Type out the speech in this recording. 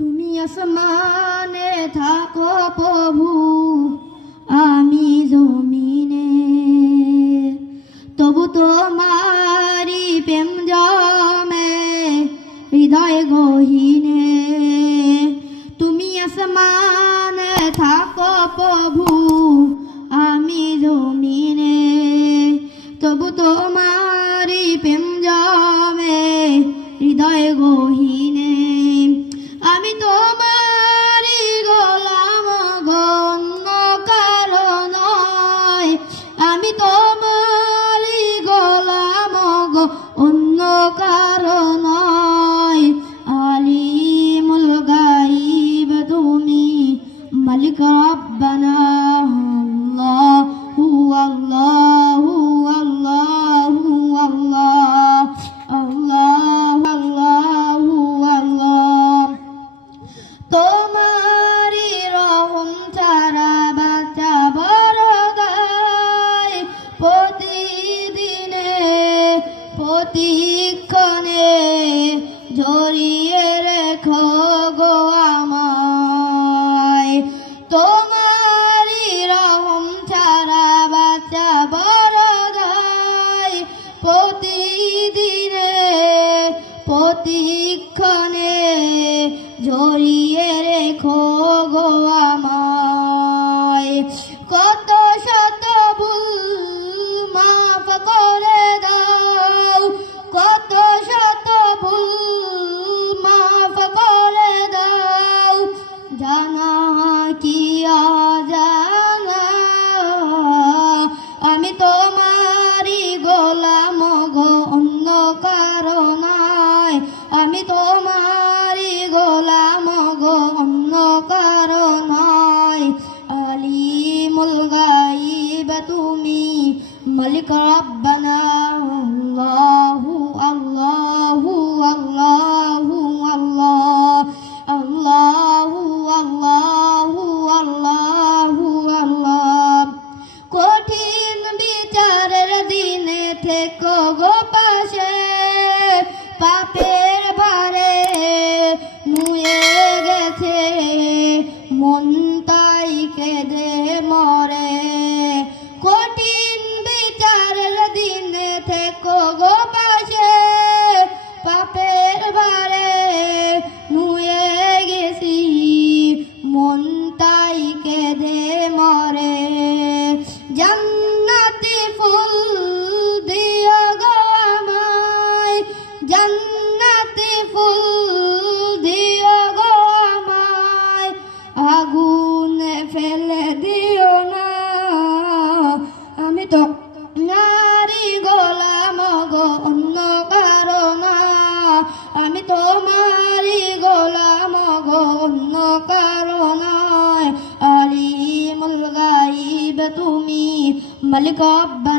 তুমি আসমানে থাকো প্রভু, আমি জমিনে, তবু তোমারি প্রেম জমে হৃদয় গহীনে। তুমি আসমানে থাকো প্রভু, আমি জমিনে, তবু তোমারি প্রেম জমে হৃদয় গহীনে। আমি তোমারি গোলাম গো, অন্য কারো নয়। আমি তোমারি গোলাম গো, অন্য কারো নয়। আলিমুল গাইব তুমি, মালিক রব্বানা। আল্লাহু আল্লাহু আল্লাহু আল্লাহ, আল্লাহ আল্লাহু আল্লাহ। তোমারি রহম ছাড়া বাঁচা বড় দায়। প্রতিদিনে প্রতিক্ষণে জড়িয়ে রেখো গো আমায়। তোমারি রহম ছাড়া বাঁচা বড় দায়। প্রতিদিনে প্রতিক্ষণে জড়িয়ে রেখো গো আমায়। কত শত ভুল মাফ করে দাও, কত শত ভুল মাফ করে দাও। জানা কি অজানা, আমি তোমারি গোলাম গো, অন্য কারো নয়। আমি তোমারি গোলাম গো, অন্য কারো নয়। আলিমুল গাইব তুমি, মালিক রব্বানা। আল্লাহু আল্লাহু আল্লাহু আল্লাহ, আল্লাহু আল্লাহু আল্লাহু আল্লাহ। কঠিন বিচারের দিনে থেকো গো পাশে, পাপের ভারে নুয়ে গেছে মন, তাই কেঁদে মরে। কঠিন বিচারের দিনে থেকো গো পাশে, পাপের ভারে নুয়ে গেছি মন, তাই কেঁদে মরে। জান্নাতি ফুল দিও গো আমায়, জান্নাতি ফুল দিও গো আমায়। আগুনে ফেলে দিও না, আমি তো নারী গোলাম গো, অন্য কারো না। আমি তোমারি গোলাম গো, অন্য কারো নয়। আলিমুল গাইব তুমি, মালিক রব্বানা।